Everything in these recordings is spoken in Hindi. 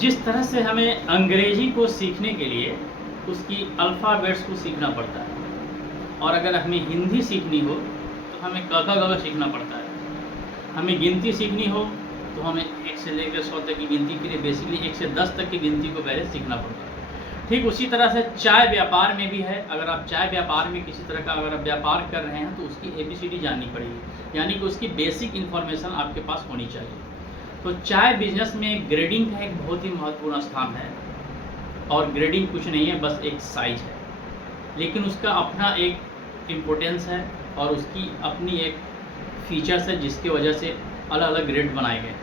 जिस तरह से हमें अंग्रेजी को सीखने के लिए उसकी अल्फ़ाबेट्स को सीखना पड़ता है, और अगर हमें हिंदी सीखनी हो तो हमें क ख ग घ सीखना पड़ता है। हमें गिनती सीखनी हो तो हमें 1 से लेकर 100 तक की गिनती के लिए बेसिकली 1 से 10 तक की गिनती को पहले सीखना पड़ता है। ठीक उसी तरह से चाय व्यापार में भी है। अगर आप चाय व्यापार में किसी तरह का अगर आप व्यापार कर रहे हैं तो उसकी ABCD जाननी पड़ेगी, यानी कि उसकी बेसिक इन्फॉर्मेशन आपके पास होनी चाहिए। तो चाय बिजनेस में ग्रेडिंग का एक बहुत ही महत्वपूर्ण स्थान है, और ग्रेडिंग कुछ नहीं है, बस एक साइज है, लेकिन उसका अपना एक इम्पोर्टेंस है और उसकी अपनी एक फीचर्स है जिसकी वजह से अलग अलग ग्रेड बनाए गए।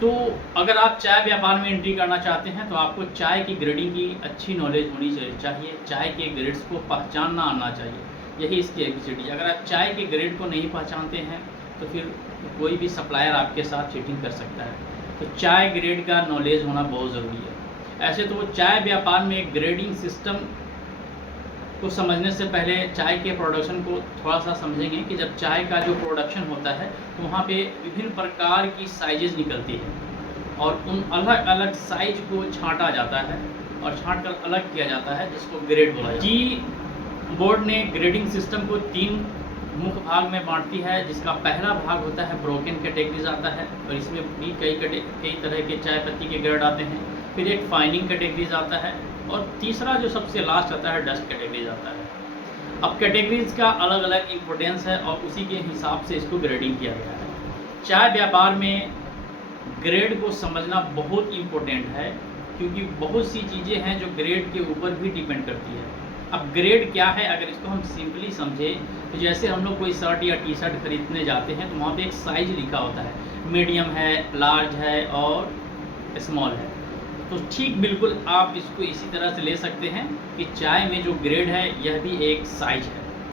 तो अगर आप चाय व्यापार में एंट्री करना चाहते हैं तो आपको चाय की ग्रेडिंग की अच्छी नॉलेज होनी चाहिए, चाय के ग्रेड्स को पहचानना आना चाहिए, यही इसकी ABCD। अगर आप चाय के ग्रेड को नहीं पहचानते हैं तो फिर कोई भी सप्लायर आपके साथ चीटिंग कर सकता है। तो चाय ग्रेड का नॉलेज होना बहुत ज़रूरी है। ऐसे तो चाय व्यापार में एक ग्रेडिंग सिस्टम को समझने से पहले चाय के प्रोडक्शन को थोड़ा सा समझेंगे कि जब चाय का जो प्रोडक्शन होता है तो वहाँ पे विभिन्न प्रकार की साइजेज निकलती है, और उन अलग अलग साइज को छांटा जाता है और छांट कर अलग किया जाता है, जिसको ग्रेड बोला जाता है। जी बोर्ड ने ग्रेडिंग सिस्टम को 3 मुख्य भाग में बांटती है, जिसका पहला भाग होता है ब्रोकन कैटेगरीज आता है, और इसमें भी कई तरह के चाय पत्ती के ग्रेड आते हैं। फिर एक फाइनिंग कैटेगरीज आता है, और तीसरा जो सबसे लास्ट आता है डस्ट कैटेगरीज आता है। अब कैटेगरीज का अलग अलग इम्पोर्टेंस है और उसी के हिसाब से इसको ग्रेडिंग किया गया है। चाय व्यापार में ग्रेड को समझना बहुत इम्पोर्टेंट है, क्योंकि बहुत सी चीज़ें हैं जो ग्रेड के ऊपर भी डिपेंड करती है। अब ग्रेड क्या है, अगर इसको हम सिंपली समझें तो जैसे हम लोग कोई शर्ट या टी-शर्ट खरीदने जाते हैं तो वहाँ पे एक साइज़ लिखा होता है, मीडियम है, लार्ज है और स्मॉल है। तो ठीक बिल्कुल आप इसको इसी तरह से ले सकते हैं कि चाय में जो ग्रेड है यह भी एक साइज है।